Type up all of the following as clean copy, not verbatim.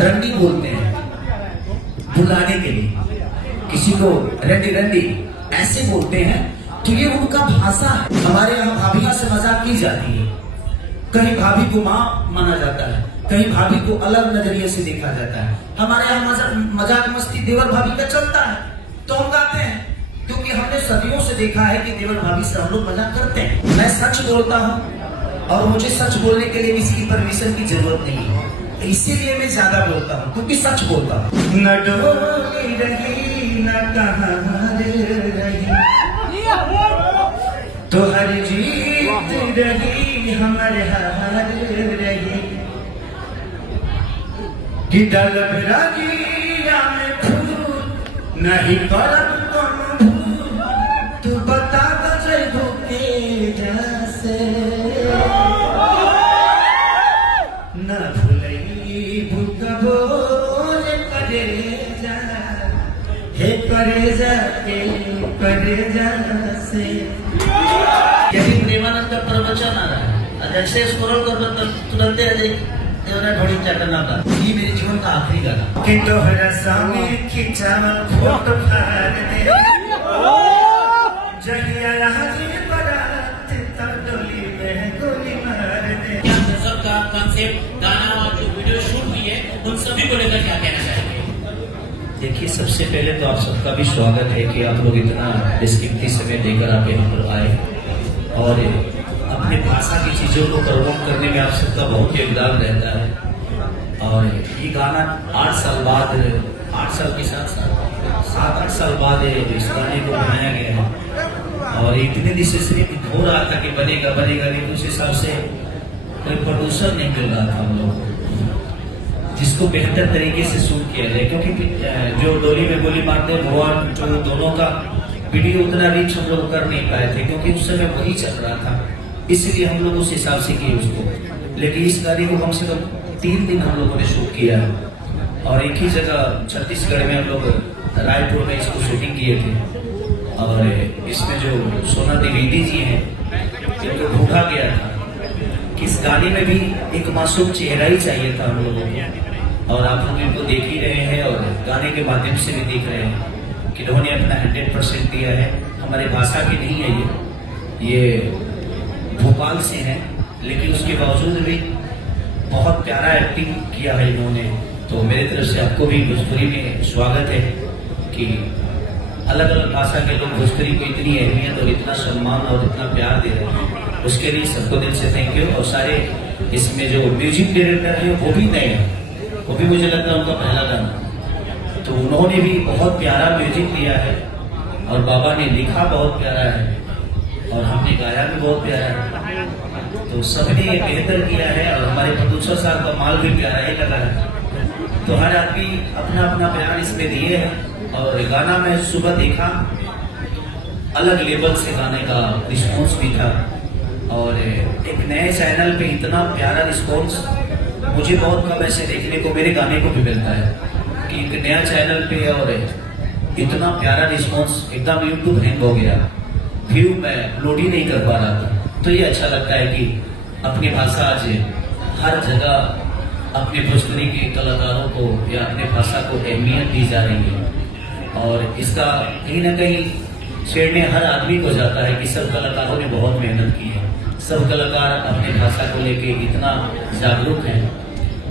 रंडी बोलते हैं बुलाने के लिए, किसी को रंडी रंडी ऐसे बोलते हैं। तो ये उनका भाषा है। हमारे यहाँ भाभिया से मजाक की जाती है, कहीं भाभी को माँ माना जाता है, कहीं भाभी को अलग नजरिए से देखा जाता है। हमारे यहाँ मजाक मस्ती देवर भाभी का चलता है, तो हम गाते हैं, क्योंकि हमने सदियों से देखा है कि देवर भाभी से हम लोग मजाक करते हैं। मैं सच बोलता हूँ और मुझे सच बोलने के लिए किसी की परमिशन की जरूरत नहीं है, इसीलिए मैं ज्यादा बोलता हूँ, क्योंकि सच बोलता हूँ। न डोली रही न कहां रही, तो हर जीत रही हमारे हार रही, कि डलब रागिया में फूल नहीं करब तुम, तू बता दो के जैसे न भूलई भूकबो करे जा, हे करे जा के करे जा से। यदि प्रेमानंद का प्रवचन आ रहा है, जैसे स्क्रॉल कर तुरंत आ जाएगी थोड़ी चटना का। ये मेरे जीवन का आखिरी गाना कि तोहरा सामने खिंचावल फोटो फाड़ दे, जहिया हाजी बारात तब डोली में गोली मार दे। क्या गजब का कॉन्सेप्ट गाना और जो वीडियो शूट हुई है, उन सभी को लेकर क्या कहना चाहेंगे? देखिए, सबसे पहले तो आप सबका भी स्वागत है कि आप लोग इतना बेसकीमती समय देकर आके हम लोग आए और अपने भाषा की चीजों को प्रमोट करने में आप सबका बहुत योगदान रहता है। और ये गाना 8 साल बाद, 8 साल के साथ 7-8 साल बाद इस गाने को बनाया गया है। और इतने दिन से सिर्फ हो रहा था कि बनेगा बनेगा, लेकिन उस हिसाब से कोई प्रोड्यूसर नहीं मिल रहा था हम लोग जिसको बेहतर तरीके से शूट किया जाए, क्योंकि जो डोली में गोली मारते हैं भगवान जो दोनों का वीडियो उतना रीच हम लोग कर नहीं पाए थे, क्योंकि उस समय वही चल रहा था, इसलिए हम लोग उस हिसाब से किए उसको। लेकिन इस गाने को कम से कम 3 दिन हम लोगों ने शूट किया और एक ही जगह छत्तीसगढ़ में हम लोग रायपुर में इसको शूटिंग किए थे। और इसमें जो सोना द्विवेदी जी हैं, इनको ढूंढा गया था कि इस गाने में भी एक मासूम चेहरा ही चाहिए था हम लोगों को, और आप लोग इनको देख ही रहे हैं और गाने के माध्यम से भी देख रहे हैं कि इन्होंने अपना 100% दिया है। हमारे भाषा की नहीं है ये भोपाल से है, लेकिन उसके बावजूद भी बहुत प्यारा एक्टिंग किया है इन्होंने। तो मेरे तरफ से आपको भी भोजपुरी में स्वागत है कि अलग अलग भाषा के लोग भोजपुरी को इतनी अहमियत और इतना सम्मान और इतना प्यार दे रहे हैं, उसके लिए सबको दिल से थैंक यू। और सारे इसमें जो म्यूजिक डायरेक्टर है वो भी नए हैं, वो भी मुझे लगता है उनका पहला गाना, तो उन्होंने भी बहुत प्यारा म्यूजिक दिया है और बाबा ने लिखा बहुत प्यारा है और हमने गाया भी बहुत प्यारा है। तो सबने ये बेहतर किया है और हमारे प्रोड्यूसर साहब का माल भी प्यारा ही लगा है। तो हर आदमी अपना अपना बयान इसमें दिए हैं। और गाना में सुबह देखा, अलग लेवल से गाने का रिस्पॉन्स भी था और एक नए चैनल पे इतना प्यारा रिस्पॉन्स मुझे बहुत कम ऐसे देखने को मेरे गाने को भी मिलता है कि एक नया चैनल पे और इतना प्यारा रिस्पॉन्स। एकदम यूट्यूब हैंग हो गया, व्यू मैं अपलोड ही नहीं कर पा रहा था। तो ये अच्छा लगता है कि अपनी भाषा आज हर जगह अपने भोजपुरी के कलाकारों को या अपने भाषा को अहमियत दी जा रही है। और इसका कहीं ना कहीं छेड़ने हर आदमी को जाता है कि सब कलाकारों ने बहुत मेहनत की है, सब कलाकार अपनी भाषा को लेके इतना जागरूक हैं।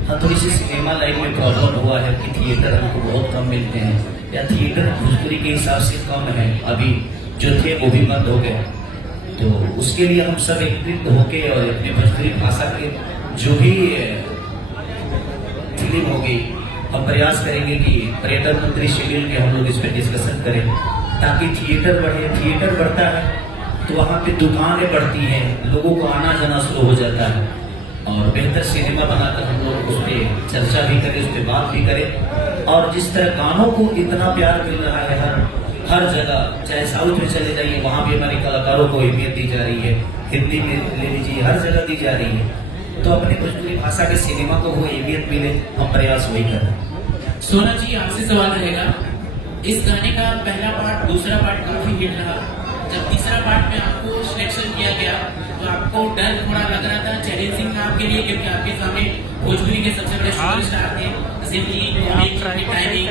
हाँ, तो इसी सिनेमा लाइन में प्रॉब्लम हुआ है कि थिएटर हमको बहुत कम मिलते हैं या थिएटर भोजपुरी के हिसाब से कम है, अभी जो थे वो भी बंद हो गए। तो उसके लिए हम सब एकत्रित होके और अपने भोजपुरी भाषा के जो भी फिल्म होगी हम प्रयास करेंगे कि पर्यटन मंत्री से मिल के हम लोग इस पर डिस्कशन करें ताकि थिएटर बढ़े। थिएटर बढ़ता है तो वहाँ पे दुकानें बढ़ती हैं, लोगों को आना जाना शुरू हो जाता है और बेहतर सिनेमा बनाकर हम लोग उस पर चर्चा भी करें, उस पर बात भी करें। और जिस तरह गानों को इतना प्यार मिल रहा है हर जगह, चाहे साउथ में चले जाइए वहाँ भी हमारे कलाकारों को अहमियत दी जा रही है, हिंदी में ले लीजिए, हर जगह दी जा रही है। तो अपने भोजपुरी भाषा के सिनेमा को वो अहमियत मिले, हम प्रयास वही कर रहे हैं। सोना जी, आपसे सवाल रहेगा, इस गाने का पहला पार्ट, दूसरा पार्ट काफी हिट रहा, जब तीसरा पार्ट में आपको सिलेक्शन किया गया तो आपको डर थोड़ा लग रहा था, चैलेंजिंग था आपके लिए, क्योंकि आपके सामने भोजपुरी के सबसे बड़े सुपरस्टार थे सिंपली टाइमिंग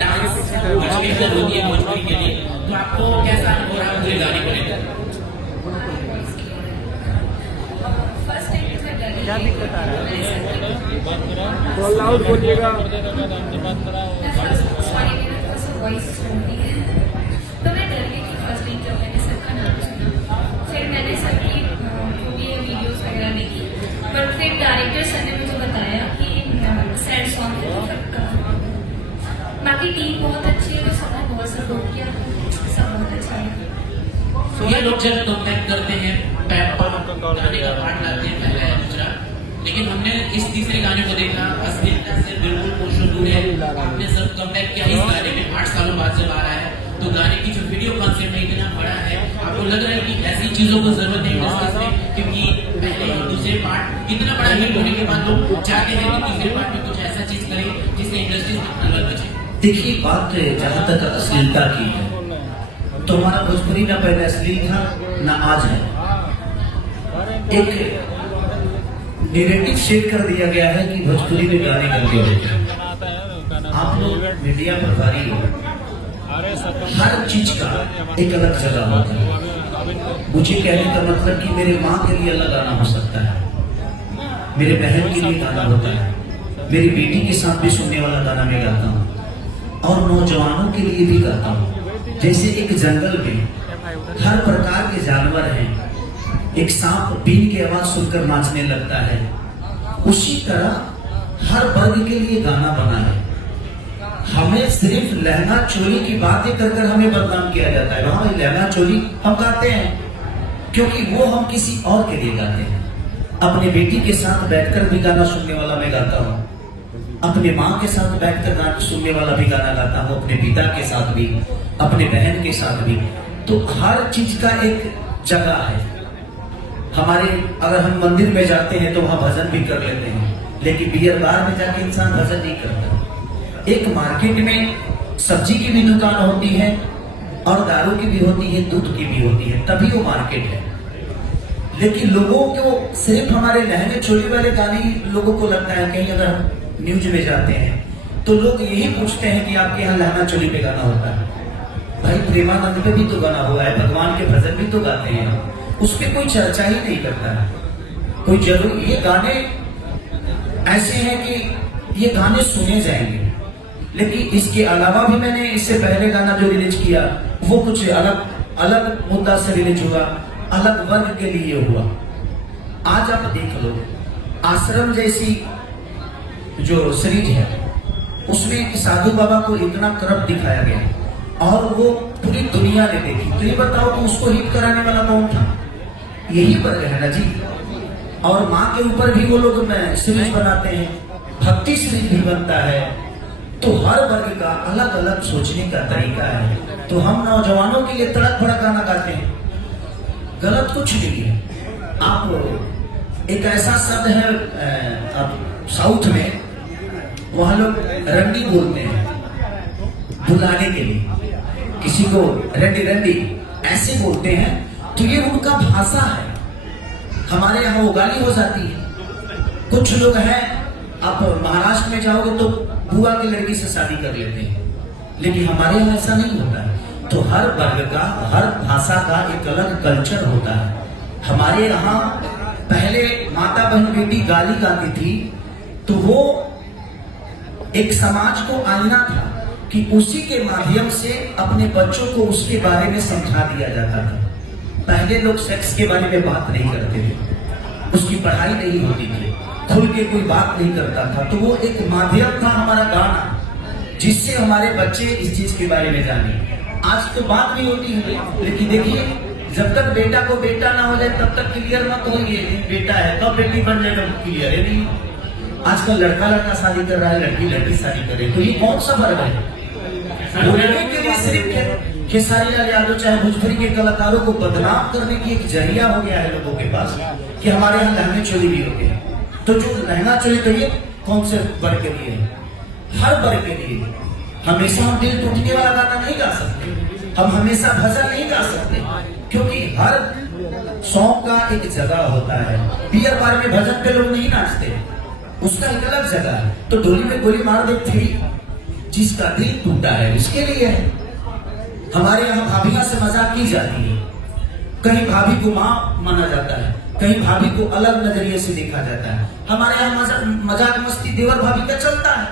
डांस एजुकेशन होती है भोजपुरी के लिए, तो आपको कैसा अनुभव रहा पूरे गाने को लेकर? क्या दिक्कत आ रहा है? तो लाउड बोलिएगा। तो मैं डर गई थी फर्स्ट दिन जब मैंने सर का नाम सुना। फिर मैंने सर की वीडियोस वगैरह देखी, पर फिर डायरेक्टर सर ने मुझे बताया कि सैड सॉन्ग है, तो फिर बाकी टीम बहुत अच्छी है, तो सबने बहुत सपोर्ट किया, सब बहुत अच्छा है। ये लोग जब कमेंट करते हैं गाने का पार्ट लाते हैं पहला या दूसरा, लेकिन हमने इस तीसरे गाने को देखा अश्लीलता से बिल्कुल कोशों दूर है। आपने सब कमबैक किया इस गाने में 8 सालों बाद जब आ रहा है, तो गाने की जो वीडियो कॉन्सेप्ट है इतना बड़ा है, आपको लग रहा है कि ऐसी चीजों को जरूरत है इंडस्ट्री में, क्योंकि पहले ही दूसरे पार्ट इतना बड़ा हिट होने के बाद लोग चाहते हैं कि तीसरे पार्ट में कुछ ऐसा चीज करें जिससे इंडस्ट्री से अलग बचे। देखिए, बात जहाँ तक अश्लीलता की है, तो हमारा भोजपुरी ना पहले अश्लील था ना आज है। एक नैरेटिव सेट कर दिया गया है कि भोजपुरी में गाने गंदे होते हैं। आप लोग मीडिया पर भारी हो, हर चीज का एक अलग जगह होता है। मुझे कहने का मतलब कि मेरे माँ के लिए अलग गाना हो सकता है, मेरे बहन के लिए गाना होता है, मेरी बेटी के साथ भी सुनने वाला गाना मैं गाता हूँ, और नौजवानों के लिए भी गाता हूँ। जैसे एक जंगल में हर प्रकार के जानवर हैं, एक सांप बीन की आवाज सुनकर नाचने लगता है, उसी तरह हर वर्ग के लिए गाना बना है। हमें सिर्फ लहंगा चोली की बातें कर हमें बदनाम किया जाता है। हाँ, लहंगा चोली हम गाते हैं क्योंकि वो हम किसी और के लिए गाते हैं। अपने बेटी के साथ बैठकर भी गाना सुनने वाला मैं गाता हूँ, अपने माँ के साथ बैठकर गाना सुनने वाला भी गाना गाता हूँ, अपने पिता के साथ भी, अपने बहन के साथ भी। तो हर चीज का एक जगह है। हमारे अगर हम मंदिर में जाते हैं तो वहां भजन भी कर लेते हैं, लेकिन बियर बार में जाके इंसान भजन नहीं करता। एक मार्केट में सब्जी की भी दुकान होती है और दारू की भी होती है, दूध की भी होती है, तभी वो मार्केट है। लेकिन लोगों को सिर्फ हमारे लहंगे चोली वाले गाने ही लोगों को लगता है। कहीं अगर हम न्यूज में जाते हैं तो लोग यही पूछते हैं कि आपके यहाँ लहंगा चोली पे गाना होता है। भाई, प्रेमानंद पे भी तो गाना हुआ है, भगवान के भजन भी तो गाते हैं, उस पर कोई चर्चा ही नहीं करता है कोई। जरूर ये गाने ऐसे हैं कि ये गाने सुने जाएंगे, लेकिन इसके अलावा भी मैंने इससे पहले गाना जो रिलीज किया वो कुछ अलग मुद्दा से रिलीज हुआ, अलग वर्ग के लिए हुआ। आज आप देख लो, आश्रम जैसी जो सीरीज है उसमें साधु बाबा को इतना करप्ट दिखाया गया और वो पूरी दुनिया ने देखी। तो ये बताओ कि उसको हिट कराने वाला कौन था? यही वर्ग है ना जी। और माँ के ऊपर भी वो लोग सीरीज बनाते हैं, भक्ति सीरीज भी बनता है। तो हर वर्ग का अलग अलग सोचने का तरीका है। तो हम नौजवानों के लिए तड़क भड़क गाना गाते हैं, गलत कुछ नहीं है। आप एक ऐसा शब्द है अब साउथ में, वहां लोग रंडी बोलते हैं बुलाने के लिए, किसी को रंडी रंडी ऐसे बोलते हैं। तो ये उनका भाषा है। हमारे यहाँ वो गाली हो जाती है। कुछ लोग हैं, आप महाराष्ट्र में जाओगे तो बुआ की लड़की से शादी कर लेते हैं, लेकिन हमारे यहाँ ऐसा नहीं होता है। तो हर वर्ग का, हर भाषा का एक अलग कल्चर होता है। हमारे यहाँ पहले माता बहन बेटी गाली गाती थी, तो वो एक समाज को आईना था कि उसी के माध्यम से अपने बच्चों को उसके बारे में समझा दिया जाता था। पहले लोग सेक्स के बारे में बात नहीं करते थे, उसकी पढ़ाई नहीं होती थी, खुल के कोई बात नहीं करता था। तो वो एक माध्यम था हमारा गाना, जिससे हमारे बच्चे इस चीज के बारे में जाने। आज तो बात नहीं होती है, लेकिन देखिए, जब तक बेटा को बेटा ना हो जाए तब तक क्लियर मत हो ये बेटा है, कब बेटी बन जाएगा क्लियर है नहीं। आजकल लड़का लड़का शादी कर रहा है, लड़की लड़की शादी कर रही है। तो ये कौन सा वर्ग है? बोलने के लिए सिर्फ खेसारी लाल यादव चाहे भोजपुरी के कलाकारों को बदनाम करने की एक जरिया हो गया है लोगों के पास कि हमारे यहाँ लहंगे चोली भी हो गए। तो जो लहंगा चोली, तो ये कौन से वर्ग के लिए है? हर वर्ग के लिए। हमेशा हम दिल टूटने वाला गाना नहीं गा सकते, हम हमेशा भजन नहीं गा सकते, क्योंकि हर सॉन्ग का एक जगह होता है। बियर बार में भजन पे लोग नहीं नाचते, उसका एक अलग जगह है। तो डोली में गोली मार दे थी, जिसका दिल टूटा है उसके लिए है। हमारे यहाँ भाभियां से मजाक की जाती है, कहीं भाभी को माँ माना जाता है, कहीं भाभी को अलग नजरिए से देखा जाता है। हमारे यहाँ मजाक मस्ती देवर भाभी का चलता है,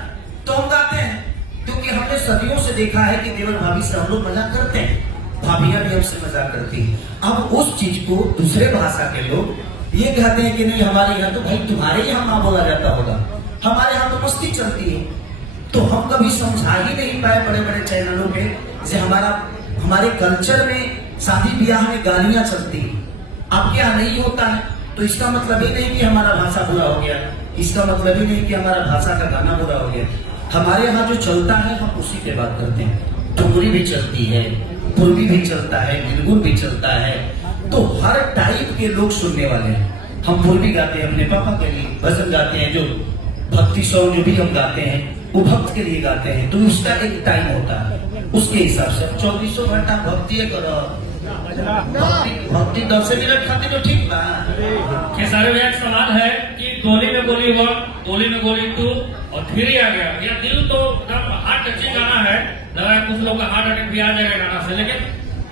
तो हम गाते हैं, क्योंकि हमने सदियों से देखा है कि देवर भाभी से हम लोग मजाक करते हैं, भाभियां भी हमसे मजाक करती हैं। अब उस चीज को दूसरे भाषा के लोग ये कहते हैं कि नहीं हमारे यहाँ तो भाई तुम्हारे यहाँ माँ बोला जाता होगा, हमारे यहाँ तो मस्ती चलती है। तो हम कभी समझा ही नहीं पाए बड़े बड़े चैनलों पे से हमारे कल्चर में शादी ब्याह में गालियां चलती है, आपके यहाँ नहीं होता है। तो इसका मतलब ये नहीं कि हमारा भाषा बुरा हो गया, इसका मतलब ही नहीं कि हमारा भाषा का गाना बुरा हो गया। हमारे यहाँ जो चलता है हम उसी पे बात करते हैं। ठुमरी भी चलती है, पूर्वी भी चलता है, गिलगुन भी चलता है, तो हर टाइप के लोग सुनने वाले हैं। हम पूर्वी गाते हैं अपने पापा के लिए, भजन गाते हैं, जो भक्ति सॉन्ग जो भी हम गाते हैं वो भक्त के लिए गाते हैं, तो उसका एक टाइम होता है, उसके हिसाब से 24 घंटा भक्ति करो। भक्ति 10 मिनट खाते तो ठीक बा। खेसारी भैया एक सवाल है कि डोली में गोली 1, डोली में गोली 2 और फिर ही आ गया। ये दिल तो एकदम हार्ट टचिंग गाना है, लगा है कुछ लोग का हार्ट अटैक भी आ जाएगा गाना से, लेकिन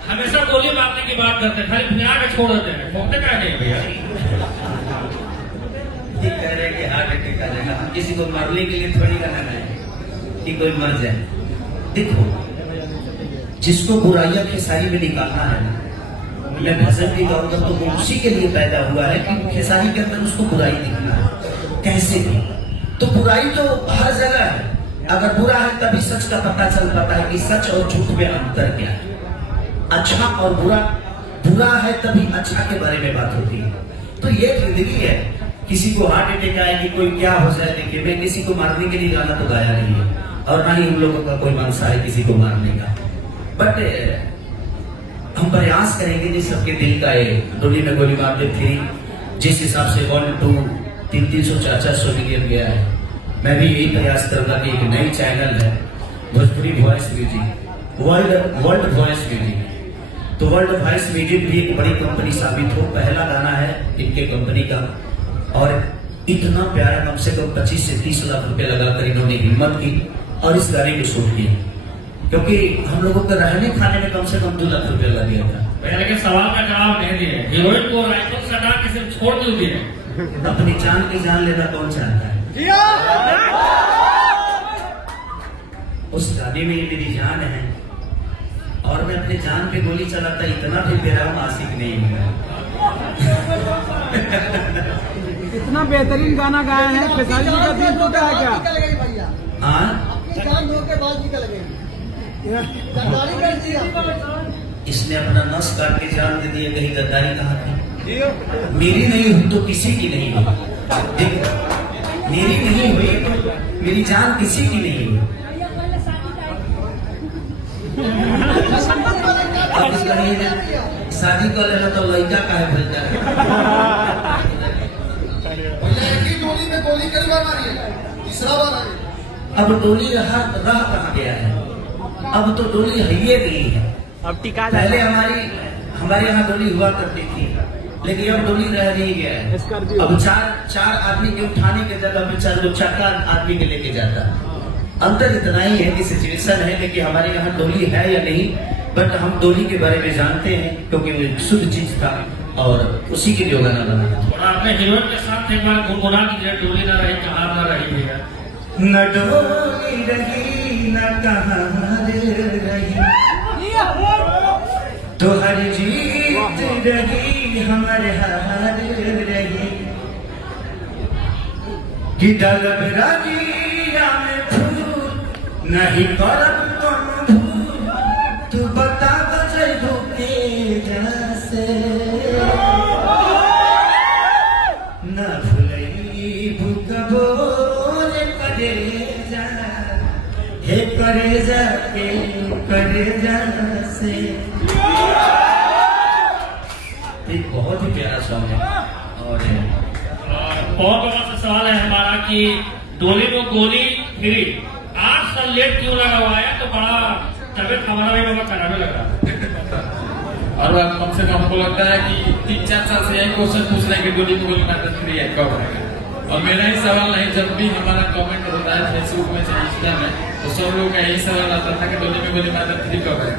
हमेशा गोली मारने की बात करते हैं, खाली फिरा के छोड़ देते हैं, बोलते क्या नहीं भैया? कह रहे कि हार्ट अटैक आ जाएगा, हम किसी को मारने के लिए थोड़ी गाना गाए कि कोई मर जाए। देखो, जिसको बुराइयां खेसारी में निकालना है ना, मैं भजन भी गाऊंगा तो वो उसी के लिए पैदा हुआ है कि खेसारी के अंदर उसको बुराई दिखना है कैसे भी। तो बुराई तो हर जगह है, अगर बुरा है तभी सच का पता चल पाता है कि सच और झूठ में अंतर क्या है। अच्छा और बुरा है तभी अच्छा के बारे में बात होती है। तो ये जिंदगी है, किसी को हार्ट अटैक आए कि कोई क्या हो जाए। देखिए, मैं किसी को मारने के लिए गाना तो गाया नहीं है, और ना ही हम लोगों का कोई मनसा है किसी को मारने का, बट हम प्रयास करेंगे जिस सबके दिल का है। डोली में गोली मारते थे, जिस हिसाब से 1, 2, 300, 400 मिलियन गया है, मैं भी यही प्रयास करूंगा कि एक नई चैनल है Bhojpuri voice music, world voice music. तो वर्ल्ड वॉइस म्यूजिक भी एक बड़ी कंपनी साबित हो। पहला गाना है इनके कंपनी का, और इतना प्यारा, कम से कम 25 से 30 लाख रुपए लगाकर इन्होंने हिम्मत की और इस गाने को शूट किया, क्योंकि हम लोगों को रहने खाने में कम से कम 2 लाख रुपए लग गया था। भैया लेकिन सवाल का जवाब नहीं दिए, हीरोइन को राइफल सटा के सिर्फ छोड़ क्यों दिए? अपनी जान की जान लेना कौन चाहता है? उस गाने में ये मेरी जान है, और मैं अपने जान पे गोली चलाता इतना भी बेरहम आशिक नहीं हूँ। इतना बेहतरीन गाना गाया है, खेसारी जी का दिल टूटा है क्या? हाँ, जान धो के बाद निकल गए। इसने अपना नस काट के जान दे दिया, कहीं गद्दारी कहाँ थी? मेरी नहीं हुई तो किसी की नहीं हुई। देख, मेरी नहीं हुई तो मेरी जान किसी की नहीं हुई। अब इसका ये शादी कर लेना तो लड़का का है बोलता है। डोली में गोली कई बार मारी है, तीसरा बार आई। अब डोली रह कहाँ गया है? अब तो डोली है ही नहीं है। अब टिका पहले हमारे यहाँ डोली हुआ करती थी, लेकिन अब डोली रह नहीं गया है। अब चार आदमी के उठाने के जगह पे 4 आदमी के लेके जाता है। अंतर इतना ही है कि सिचुएशन है, लेकिन हमारे यहाँ डोली है या नहीं, बट हम डोली के बारे में जानते हैं क्योंकि वो एक शुद्ध चीज था और उसी के लिए गाना बना। और आपने हीरोइन के साथ एक बार गुनगुना दीजिए, डोली ना रही कहार ना रही भैया। न डोली रही न कहार रही, तो हर जीत रही हमारे हार रही, कि डलब रजिया में फूल नहीं करब कौन भूल, तू बता बजो के जैसे न भूलई भूकबो रे करे जा, हे करे जा के करे जा से। एक बहुत ही प्यारा सॉन्ग है। और बहुत बड़ा सा सवाल है हमारा कि डोली में गोली फिरी 8 साल लेट क्यों लगा हुआ है? तो बड़ा तबियत हमारा भी बाबा खराब लग रहा है। और कम से कम हमको लगता है कि 3-4 साल से यही क्वेश्चन पूछ रहे हैं कि डोली में गोली मारकर फिर कब आएगा। और मेरा ही सवाल नहीं, जब भी हमारा कमेंट होता है फेसबुक में चाहे इंस्टा में, तो सब लोग का यही सवाल आता था कि डोली में गोली मारना 3 कब है।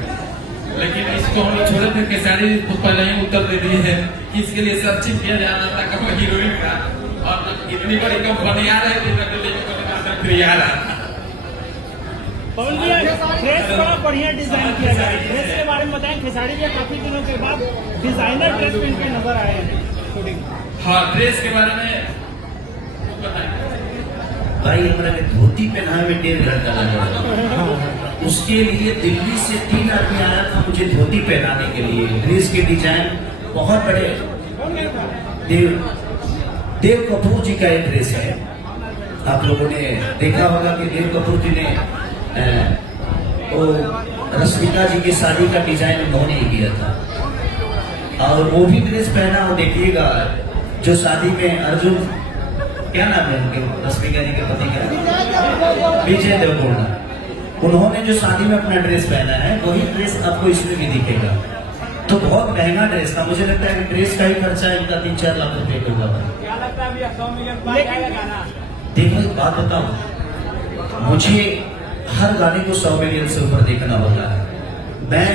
लेकिन इसको हम लोग छोड़े थे खेसारी पहले ही उत्तर दे दिए है कि इसके लिए सर्चिंग किया जा रहा था कब हीरोइन का, और इतनी बड़ी कंपनी आ रही थी डोली में गोली मारना फ्री आ रहा था। पवन जी, ड्रेस बड़ा बढ़िया डिजाइन किया गया है। ड्रेस के बारे में बताएं, खेसारी जी काफी दिनों के बाद डिजाइनर ड्रेस पहन के नजर आए हैं शूटिंग। हाँ, ड्रेस के बारे में बताएं। भाई हमारा धोती पहनावे में 1.5 घंटा लगा, उसके लिए दिल्ली से 3 आदमी आया था मुझे धोती पहनाने के लिए। ड्रेस के डिजाइन बहुत बड़े, देव कपूर जी का एक ड्रेस है, आप लोगों ने देखा होगा कि देव कपूर जी ने वो रश्मिका जी की शादी का डिजाइन उन्होंने ही किया था, और वो भी ड्रेस पहना। वो देखिएगा जो शादी में अर्जुन, क्या नाम है उनके, रश्मिका जी के पति का, विजय देवगुणा, उन्होंने जो शादी में अपना ड्रेस पहना है वही ड्रेस आपको इसमें भी दिखेगा। तो बहुत महंगा ड्रेस था, मुझे लगता है कि ड्रेस का ही खर्चा इनका 3-4 लाख रुपए का हुआ था। क्या लगता है अभी 100 मिलियन? देखो एक बात बताऊं, मुझे हर गाने को 100 मिलियन से ऊपर देखना होता है। मैं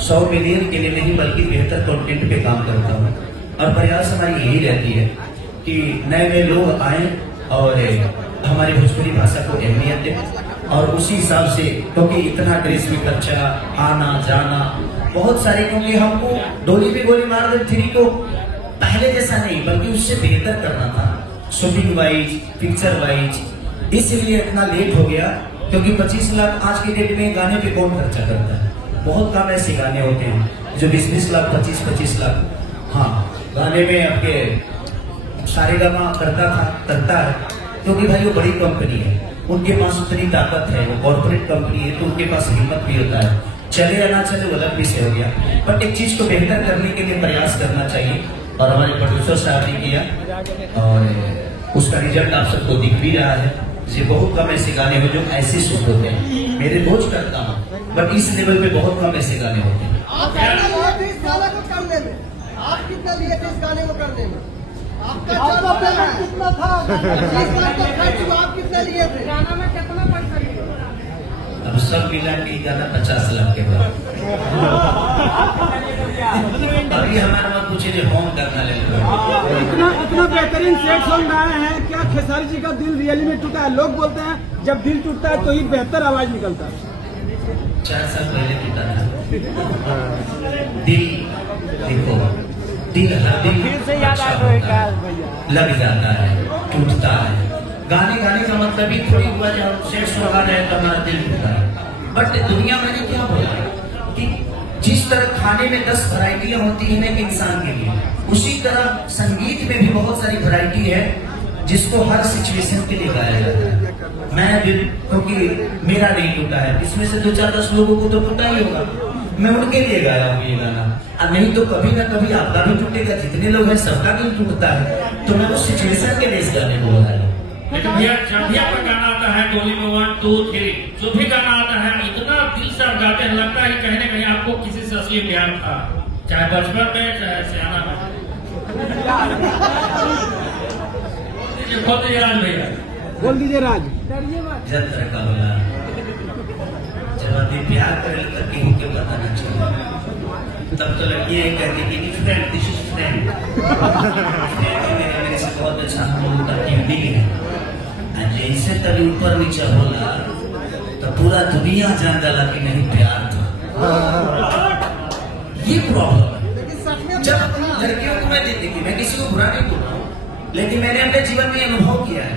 100 मिलियन के लिए नहीं बल्कि बेहतर कंटेंट पे काम करता हूँ, और प्रयास हमारी यही रहती है कि नए नए लोग आए और हमारी भोजपुरी भाषा को अहमियत दें, और उसी हिसाब से, क्योंकि इतना ड्रेस में खर्चा, आना जाना बहुत सारे, क्योंकि हमको डोली में गोली मार दे 3 को पहले जैसा नहीं बल्कि उससे बेहतर करना था, शूटिंग वाइज, पिक्चर वाइज, इसलिए इतना लेट हो गया। क्योंकि 25 लाख आज के डेट में गाने पे कौन खर्चा करता है? बहुत कम ऐसे गाने होते हैं जो 20-20 लाख, 25-25 लाख। हाँ, गाने में आपके सारेगामा करता है, क्योंकि भाई वो बड़ी कंपनी है, उनके पास उतनी ताकत है, वो कॉर्पोरेट कंपनी है, तो उनके पास हिम्मत भी होता है। चले या ना चले वो अलग विषय हो गया, बट एक चीज को बेहतर करने के लिए प्रयास करना चाहिए, और हमारे प्रोड्यूसर साहब ने किया, और उसका रिजल्ट आप सबको दिख भी रहा है। ये बहुत कम ऐसे गाने हो जो ऐसे शूट होते हैं, मेरे रोज करता हूँ, बट इस लेवल पे बहुत कम ऐसे गाने होते हैं। आप कितना लिए थे इस गाने को करने में? आप कितना लिए थे इस गाने को करने में? आपका पेमेंट कितना था? 20 लाख का खर्च हुआ, आप कितना लिए थे? गाना में कितना पैसा लिए? अब सब मिला के गाना 50 लाख के बाद। अभी हमारे वहाँ पूछे जो होम करना ले लो। इतना बेहतरीन सेट सॉन्ग गाए हैं, क्या खेसारी जी का दिल रियली में टूटा है? लोग बोलते हैं जब दिल टूटता है तो ही बेहतर आवाज निकलता है। 4 साल पहले टूटा था दिल। देखो, दिल हर दिन लग जाता है, टूटता है। गाने का मतलब ही थोड़ी हुआ जब सेट सॉन्ग गा रहे हैं तो हमारा दिल टूटा है। बट दुनिया में ने क्या बोला कि जिस तरह खाने में 10 वैरायटियां होती है एक इंसान के लिए, उसी तरह संगीत में भी बहुत सारी वैरायटी है जिसको हर सिचुएशन के लिए गाया जाता है। मैं दिल, क्योंकि मेरा नहीं टूटा है, इसमें से 2-4-10 लोगों को तो टूटा ही होगा, मैं उनके लिए गाया हूँ ये गाना। और नहीं तो कभी ना कभी आपका भी टूटेगा, जितने लोग हैं सबका दिल टूटता है, तो मैं उस सिचुएशन के लिए इस गाने को बोला है। लेकिन भैया जब भी आपका गाना आता है डोली में 1, 2, 3 जो भी गाना आता है इतना दिल से आप गाते हैं, लगता है कि कहीं ना कहीं आपको किसी से असली प्यार था, चाहे बचपन में चाहे सियाना में। बोल दीजिए राज भैया, बोल दीजिए राज। जंत्र का बोला, जब आदमी प्यार करे तो केहू के पता ना चले, तब तो लड़कियां कहती कि फ्रेंड, दिस इज फ्रेंड, मेरे से बहुत अच्छा हम लोग का टीम है। जैसे तभी ऊपर नीचे होला तो पूरा दुनिया जान डाला कि नहीं प्यार था। ये प्रॉब्लम है। जब लड़कियों को मैं देखती, मैं किसी को बुरा नहीं बोल रहा हूँ, लेकिन मैंने अपने जीवन में अनुभव किया है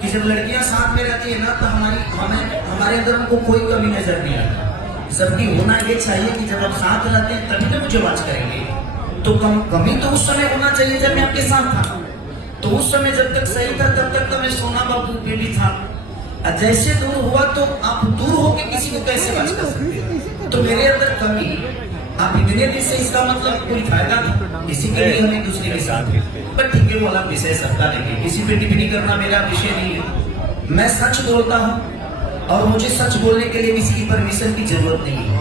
कि जब लड़कियां साथ में रहती है ना तो हमारे अंदर उनको कोई कमी नजर नहीं आता। सबकी होना ये चाहिए कि जब आप साथ रहते हैं तभी तो मुझे बात करेंगे, तो कमी तो उस समय होना चाहिए जब मैं आपके साथ था। तो उस समय जब तक सही था तब तक तो मैं सोना बाबू पे भी था। जैसे दूर हुआ तो आप दूर होके किसी को कैसे बात कर सकते हैं? तो मेरे अंदर कमी, आप इतने दिन से, इसका मतलब कोई फायदा नहीं, इसी के लिए हम एक दूसरे के साथ हैं। पर ठीक है, वो अलग विषय सबका देखे, किसी पे टिप्पणी करना मेरा विषय नहीं है। मैं सच बोलता हूँ और मुझे सच बोलने के लिए किसी की परमिशन की जरूरत नहीं है,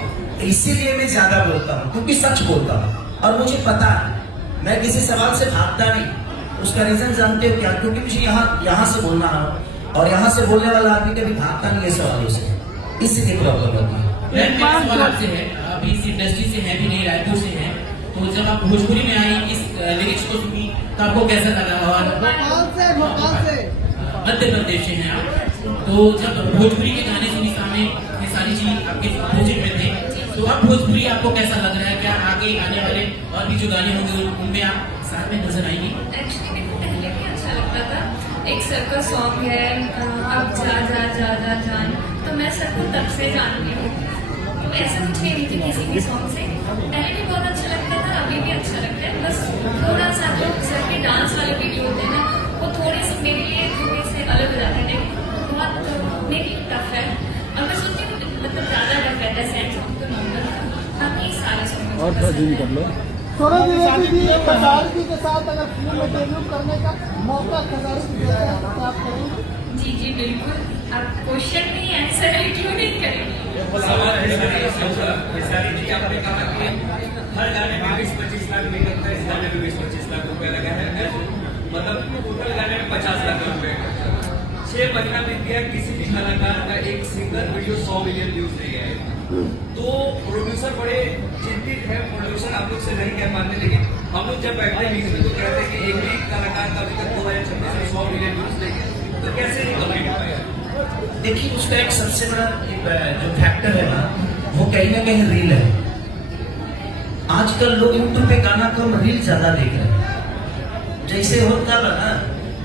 इसीलिए मैं ज्यादा बोलता हूँ, क्योंकि सच बोलता हूँ और मुझे पता है मैं किसी सवाल से भागता नहीं। उसका रीजन जानते हो क्या? क्योंकि मुझे यहाँ से बोलना है और यहाँ से बोलने वाला आदमी कभी भागता नहीं है सवालों से, इसलिए प्रॉब्लम होती है। मेरा सवाल आपसे है, आप इस इंडस्ट्री से हैं भी नहीं, रायपुर से हैं, तो जब आप भोजपुरी में आई इस लिरिक्स को सुनी तो आपको कैसा लगा? और भोपाल से मध्य प्रदेश से हैं आप, तो जब भोजपुरी के गाने सुनी सामने ये सारी चीज आपके अपोजिट में थे, तो अब भोजपुरी आपको कैसा लग रहा है? क्या आगे आने वाले और भी जो गाने होंगे उनमें आप साथ में नजर आएंगी? एक्चुअली मेरे को पहले भी अच्छा लगता था। एक सर का सॉन्ग है अब जा जा जा जा जान, तो मैं सर को तब से जानती हूँ, तो ऐसा कुछ नहीं थी किसी भी सॉन्ग से। पहले भी बहुत अच्छा लगता था, अभी भी अच्छा लगता है, बस थोड़ा सा जो सर के डांस वाले वीडियो होते हैं ना, वो थोड़े से मेरे लिए थोड़े से अलग हो जाते हैं, बहुत मेरे लिए टफ है। अब मैं सोचती हूँ मतलब ज़्यादा टफ रहता है सैड सॉन्ग तो नॉर्मल था, बाकी सारे सॉन्ग और कर लो। थोड़ा खेसारी जी के साथ अगर फिल्म में डेब्यू करने का मौका खेसारी जी देते हैं तो आप करेंगे? जी जी बिल्कुल, आप क्वेश्चन नहीं आंसर है क्यों नहीं करेंगे? सवाल खेसारी जी, आपने कहा कि हर गाने में 20-25 लाख नहीं लगता है, इस गाने में 20-25 लाख रुपए लगा है, मतलब टोटल गाने में 50 लाख रुपए। 6 महीना बीत गया, किसी भी कलाकार का एक सिंगल वीडियो 100 मिलियन व्यूज नहीं है, तो प्रोड्यूसर बड़े चिंतित है। प्रोड्यूसर आप लोग से नहीं कह पाते, लेकिन हम लोग जब बैठते हैं तो कहते हैं कि एक भी कलाकार का अभी तक 2026 में 100 मिलियन व्यूज नहीं है, तो कैसे नहीं कंप्लीट हो पाएगा? देखिए उसका एक सबसे बड़ा जो फैक्टर है ना, वो कहीं ना कहीं रील है। आजकल लोग यूट्यूब पे गाना कम, रील ज्यादा देख रहे हैं। जैसे होता है ना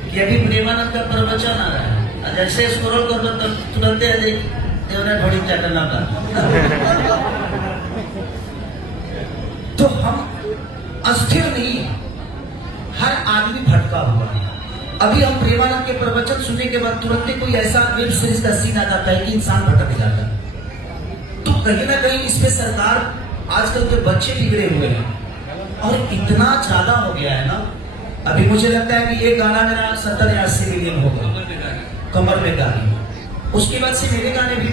कि अभी प्रेमानंद का प्रवचन आ रहा है, जैसे स्क्रॉल कर लो तब तुरंत बड़ी चटना का तो हम अस्थिर नहीं, हर आदमी भटका हुआ है। अभी हम प्रेमानंद के प्रवचन सुनने के बाद तुरंत कोई ऐसा वेब सीरीज का सीन आ जाता है कि इंसान भटक जाता है। तो कहीं ना कहीं इसमें सरकार, आजकल के बच्चे बिगड़े हुए हैं और इतना ज्यादा हो गया है ना। अभी मुझे लगता है कि एक गाना मेरा 70 या 80 मिलियन होगा, कमर में गाने। उसके बाद से मेरे गाने भी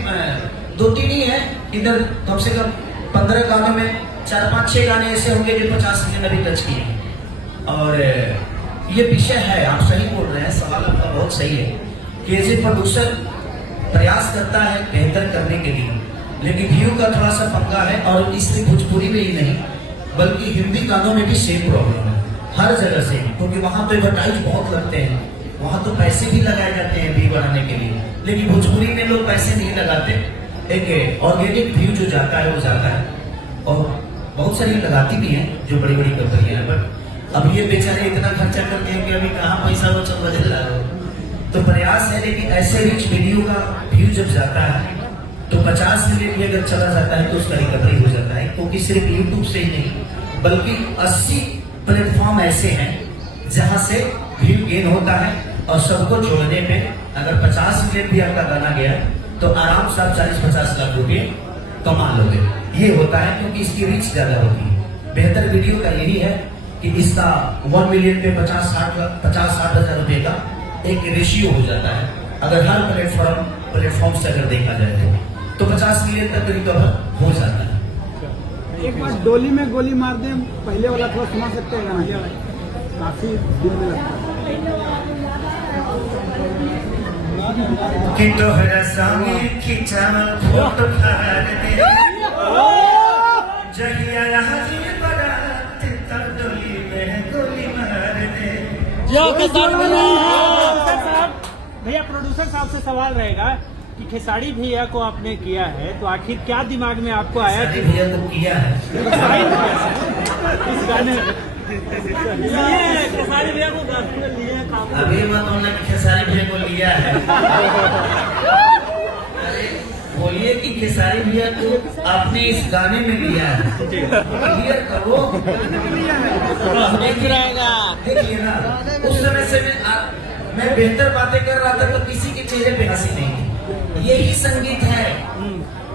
2-3 ही है इधर, कम से कम 15 गानों में 4-5-6 गाने ऐसे होंगे जो 50 मिलियन अभी टच किए। और ये विषय है, आप सही बोल रहे हैं, सवाल आपका बहुत सही है कि एज ए प्रोड्यूसर प्रयास करता है बेहतर करने के लिए, लेकिन व्यू का थोड़ा सा पंगा है। और इसलिए भोजपुरी में ही नहीं बल्कि हिंदी गानों में भी सेम प्रॉब्लम है, हर जगह से, क्योंकि वहां तो एडवर्टाइज बहुत लगते हैं, वहां तो पैसे भी लगाए जाते हैं व्यू बढ़ाने के लिए, लेकिन भोजपुरी में लोग पैसे नहीं लगाते। एक ऑर्गेनिक व्यू जो जाता है वो जाता है, और बहुत सारी लगाती भी हैं जो बड़ी बड़ी कंपनियां हैं, बट अब ये बेचारे इतना खर्चा करते हैं कि अभी कहाँ पैसा वो सब बदल रहा हो। तो प्रयास है, लेकिन ऐसे रिच वीडियो का व्यू जब जाता है तो 50 मिलियन भी अगर चला जाता है तो उसका रिकवरी हो जाता है, क्योंकि सिर्फ यूट्यूब से ही नहीं बल्कि 80 प्लेटफॉर्म ऐसे हैं जहां से व्यू गेन होता है। और सबको जोड़ने पे अगर 50 मिलियन भी आपका गाना गया तो आराम से आप 40-50 लाख रुपए कमा लोगे। ये होता है क्योंकि इसकी रीच ज्यादा होती है। बेहतर वीडियो का यही है कि इसका 1 मिलियन पे 50-60 हजार रुपए का एक रेशियो हो जाता है। अगर हर प्लेटफॉर्म से अगर देखा जाए तो 50 मिलियन तक रिकवर हो जाता है। एक बार डोली में गोली मार दे, पहले वाला थोड़ा सुना सकते हैं गाना, काफी दिल में लगता है। कि तोहरा संगे खिंचावल फोटो फाड़ दे, जहिया हाजिर बारात तब डोली में गोली मार दे। भैया प्रोड्यूसर साहब से सवाल रहेगा कि खेसारी भैया को आपने किया है तो आखिर क्या दिमाग में आपको आया? खेसारी भैया को किया है इस गाने खेसारी भैया को अभी मत होना कि खेसारी भैया को लिया है। बोलिए कि खेसारी भैया को आपने इस गाने में लिया है, क्लियर करो। देखिए ना, उस समय से मैं बेहतर बातें कर रहा था तो किसी के चेहरे पे हंसी नहीं थी। यही संगीत है।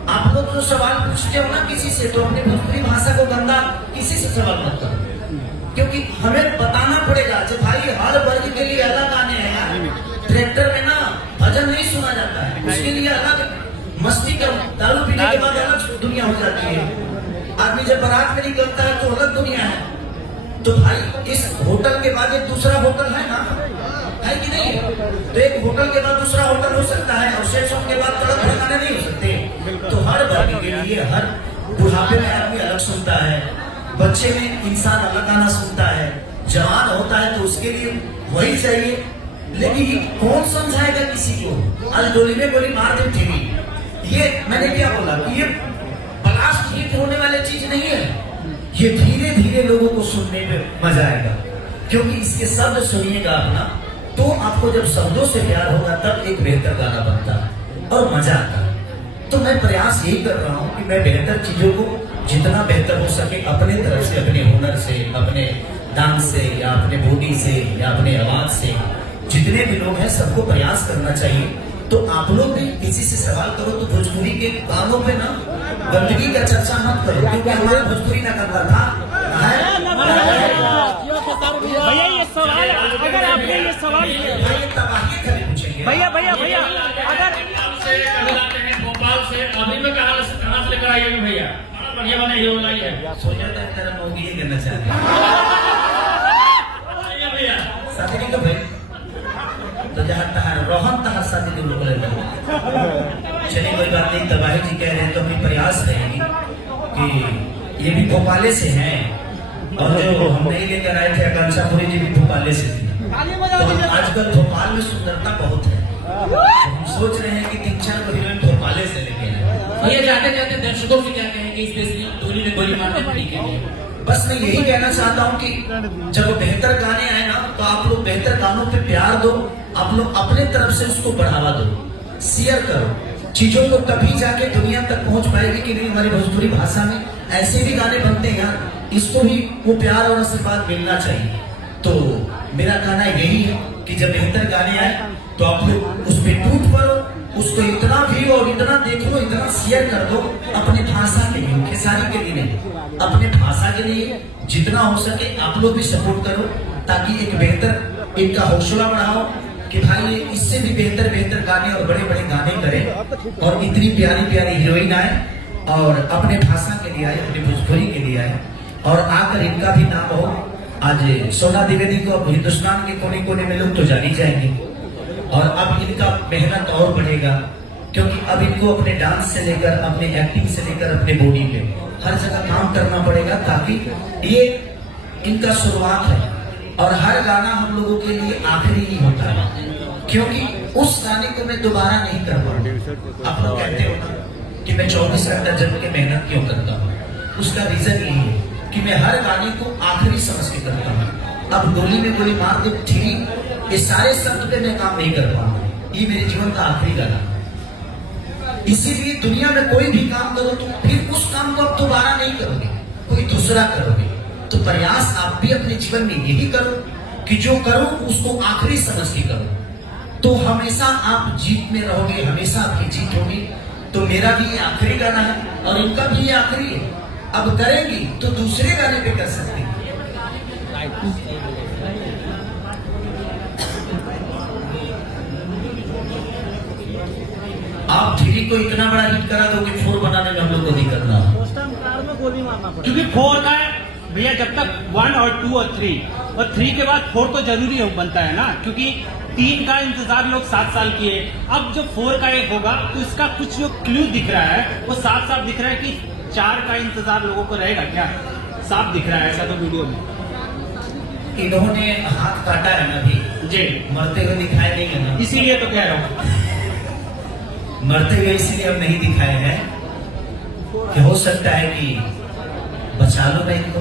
आप लोग जो सवाल पूछते हो ना किसी से, तो अपनी भोजपुरी भाषा को गंदा किसी से सवाल मत करो, क्योंकि हमें बताना पड़ेगा कि भाई हर वर्ग के लिए अलग गाने हैं यार। ट्रैक्टर में ना भजन नहीं सुना जाता है, उसके लिए अलग मस्ती कर, दारू पीने के बाद अलग दुनिया हो जाती है। आदमी जब बारात में निकलता है तो अलग दुनिया है। तो भाई इस होटल के बाद एक दूसरा होटल है ना, है कि नहीं? तो एक होटल के बाद दूसरा होटल हो सकता है, और सेट सॉन्ग के बाद तड़क भड़काने नहीं हो सकते। तो हर वर्ग के लिए, हर बुढ़ापे में आदमी अलग सुनता है, बच्चे में इंसान अलग गाना सुनता है, जवान होता है तो उसके लिए वही चाहिए। लेकिन कौन समझाएगा किसी को? आज डोली में गोली मार दे थी, ये मैंने क्या बोला कि ये ब्लास्ट हिट होने वाली चीज नहीं है। ये धीरे धीरे लोगों को सुनने में मजा आएगा, क्योंकि इसके शब्द सुनिएगा अपना, तो आपको जब शब्दों से प्यार होगा तब एक बेहतर गाना बनता है और मजा आता है। तो मैं प्रयास यही कर रहा हूँ कि मैं बेहतर चीजों को जितना बेहतर हो सके अपने तरफ से, अपने हुनर से, अपने डांस से, या अपने बॉडी से, या अपने आवाज से, जितने भी लोग हैं सबको प्रयास करना चाहिए। तो आप लोग भी किसी से सवाल करो तो भोजपुरी के गानों पे ना गंदगी का चर्चा मत करो, क्योंकि हमारा भोजपुरी ना करता था। भैया ये सवाल, अगर आपने ये सवाल, तबाही कभी पूछेंगे भैया अगर भोपाल से अभी में कहाँ से लेकर आई है भैया? बड़ा बढ़िया बने हीरो लाई है। सोचा था तेरा मोगी ही करना चाहते आइए भैया। शादी नहीं कर भाई, तो जहाँ तहार रोहन तहार शादी के लोग ले चलिए कोई बात नहीं। तबाही जी कह रहे हैं तो अपनी प्रयास रहेगी कि ये भी भोपाले से हैं, और जो हम नहीं लेकर आए थे आकांक्षापुरी जी भी भोपाले से थी। तो आजकल भोपाल में सुंदरता बहुत है, तो हम सोच रहे हैं कि 3-4 को हीरोइन भोपाले से लेके आए। ये जाते जाते दर्शकों से क्या कहेंगे, स्पेशली डोली में गोली मारने वाली के लिए? बस मैं यही कहना चाहता हूँ कि जब बेहतर गाने आए ना, तो आप लोग बेहतर गानों पे प्यार दो, आप लोग अपने तरफ से उसको बढ़ावा दो, शेयर करो चीजों को, तभी जाके दुनिया तक पहुंच पाएगी कि नहीं हमारी भोजपुरी भाषा में ऐसे भी गाने बनते हैं यार, इसको भी वो प्यार और आशीर्वाद मिलना चाहिए। तो मेरा कहना यही है कि जब बेहतर गाने आए तो आप लोग उस पर टूट पड़ो, उसको इतना भी और इतना देखो, इतना शेयर कर दो अपने भाषा के लिए, खेसारी के लिए नहीं, अपने भाषा के लिए जितना हो सके आप लोग भी सपोर्ट करो, ताकि एक बेहतर इनका हौसला बढ़ाओ कि भाई इससे भी बेहतर बेहतर गाने और बड़े बड़े गाने करें, और इतनी प्यारी प्यारी हीरोइन आए और अपने भाषा के लिए आए, अपने भोजपुरी के लिए आए, और आकर इनका भी नाम हो। आज सोना द्विवेदी को अब हिंदुस्तान के कोने कोने में लोग तो जानी जाएंगे, और अब इनका मेहनत और बढ़ेगा, क्योंकि अब इनको अपने डांस से लेकर, अपने एक्टिंग से लेकर, अपने बॉडी पे हर जगह काम करना पड़ेगा, ताकि ये इनका शुरुआत है और हर गाना हम लोगों के लिए आखिरी ही होता है, क्योंकि उस गाने को मैं दोबारा नहीं कर पाऊंगा। आप लोग कहते हो ना कि मैं 24 घंटा जम के मेहनत क्यों करता हूँ, उसका रीजन यही है कि मैं हर गाने को आखिरी समझ के करता हूँ। अब डोली में गोली मार दे थी, ये सारे शब्द पे मैं काम नहीं कर पाऊंगा, ये मेरे जीवन का आखिरी गाना। इसीलिए दुनिया में कोई भी काम करो तो फिर उस काम को आप दोबारा नहीं करोगे, कोई दूसरा करोगे। तो प्रयास आप भी अपने जीवन में यही करो कि जो करो उसको आखिरी समझ के करो, तो हमेशा आप जीत में रहोगे, हमेशा आपकी जीत होगी। तो मेरा भी ये आखिरी गाना है और इनका भी ये आखिरी है। अब करेंगी तो दूसरे गाने पे कर सकते हैं। आप थ्री को इतना बड़ा हिट करा दो कि 4 बनाने में हम लोग को दिक्कत ना हो। उस टाइम कार में गोली मारना पड़ेगा, क्योंकि 4 का भैया जब तक 1 और 2 और 3 और 3 के बाद 4 तो जरूरी बनता है ना, क्योंकि 3 का इंतजार लोग 7 साल किए, अब जो 4 का एक होगा तो इसका कुछ जो क्लू दिख रहा है वो साफ साफ दिख रहा है कि 4 का इंतजार लोगों को रहेगा क्या, साफ दिख रहा है ऐसा तो वीडियो में। इन्होंने हाथ काटा है ना अभी जी, मरते हुए दिखाए नहीं है ना, इसीलिए तो कह रहा हूँ मरते हुए इसलिए हम नहीं दिखाए हैं कि हो सकता है कि बचा लो ना इनको,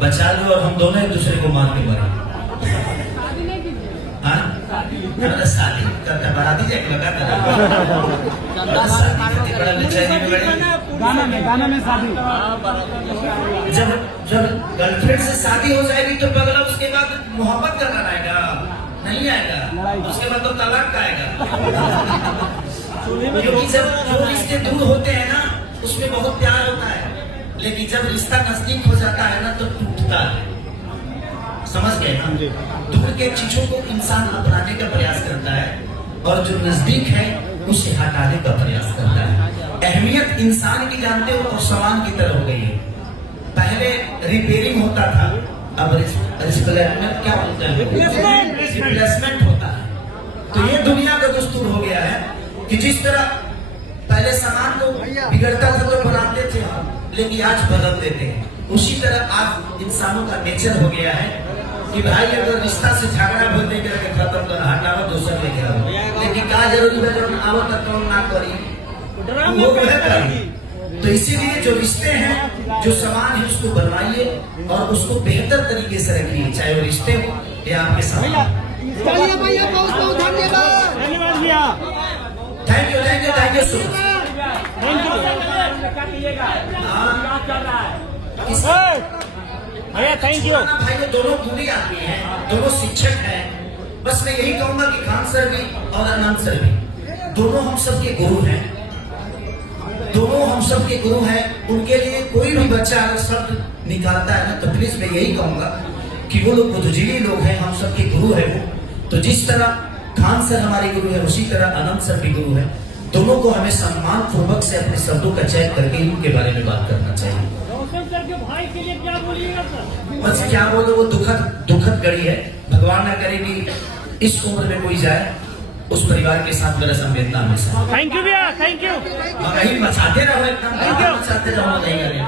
बचा लो और हम दोनों एक दूसरे को मार के मरे। हाँ शादी करता बढ़ा दीजिए लगा गाना में शादी, जब गर्लफ्रेंड से शादी हो जाएगी तो पगला उसके बाद मोहब्बत का गाना आएगा, नहीं आएगा, उसके बाद तो तलाक का आएगा। क्योंकि जब जो रिश्ते दूर होते हैं ना उसमें बहुत प्यार होता है, लेकिन जब रिश्ता नजदीक हो जाता है ना तो टूटता है। समझ गए ना? दूर के चीजों को इंसान अपनाने का प्रयास करता है और जो नजदीक है उसे हटाने का प्रयास करता है। अहमियत इंसान की जानते हो और सामान की तरह हो गई है। पहले रिपेयरिंग होता था, अब रिप्लेसमेंट क्या बोलते हैं, रिप्लेसमेंट होता है। तो ये दुनिया का दस्तूर हो गया है कि जिस तरह पहले सामान को बिगड़ता था तो बनाते थे हम, लेकिन आज बदल देते हैं। उसी तरह आज इंसानों का नेचर हो गया है कि भाई अगर रिश्ता से झगड़ा बोलते करके खत्म कर हटावा दूसरा लेके आओ, लेकिन क्या जरूरी है जब आवो तक तो ना करी वो करी। तो इसीलिए जो रिश्ते हैं, जो सामान है उसको बनवाइए और उसको बेहतर तरीके से रखिए, चाहे वो रिश्ते हो या आपके सामान। चलिए भैया, बहुत बहुत धन्यवाद। धन्यवाद भैया, thank you thank you thank you so much. Thank you भैया, थैंक यू। भाई ये दोनों दूरी आदमी हैं, दोनों शिक्षक हैं। बस मैं यही कहूंगा कि खान सर भी और आनंद सर भी दोनों हम सबके गुरु हैं, दोनों हम सबके गुरु हैं। उनके लिए कोई भी बच्चा अगर शब्द निकालता है ना तो प्लीज मैं यही कहूंगा कि वो लोग बुद्धिजीवी लोग हैं, हम सबके गुरु है वो। तो जिस तरह खान सर हमारे गुरु है, उसी तरह आनंद सर भी गुरु है। दोनों को हमें सम्मान पूर्वक से अपने शब्दों का चयन करके उनके बारे में बात करना चाहिए। भाई के लिए क्या बोलिएगा सर? बस क्या बोलो, वो दुखद घड़ी है। भगवान न करे कि इस उम्र में कोई जाए, उस परिवार के साथ मेरा संवेदना हमेशा। थैंक यू भैया, थैंक यू। मचाते रहो, एकदम मचाते रहो, नहीं करेंगे।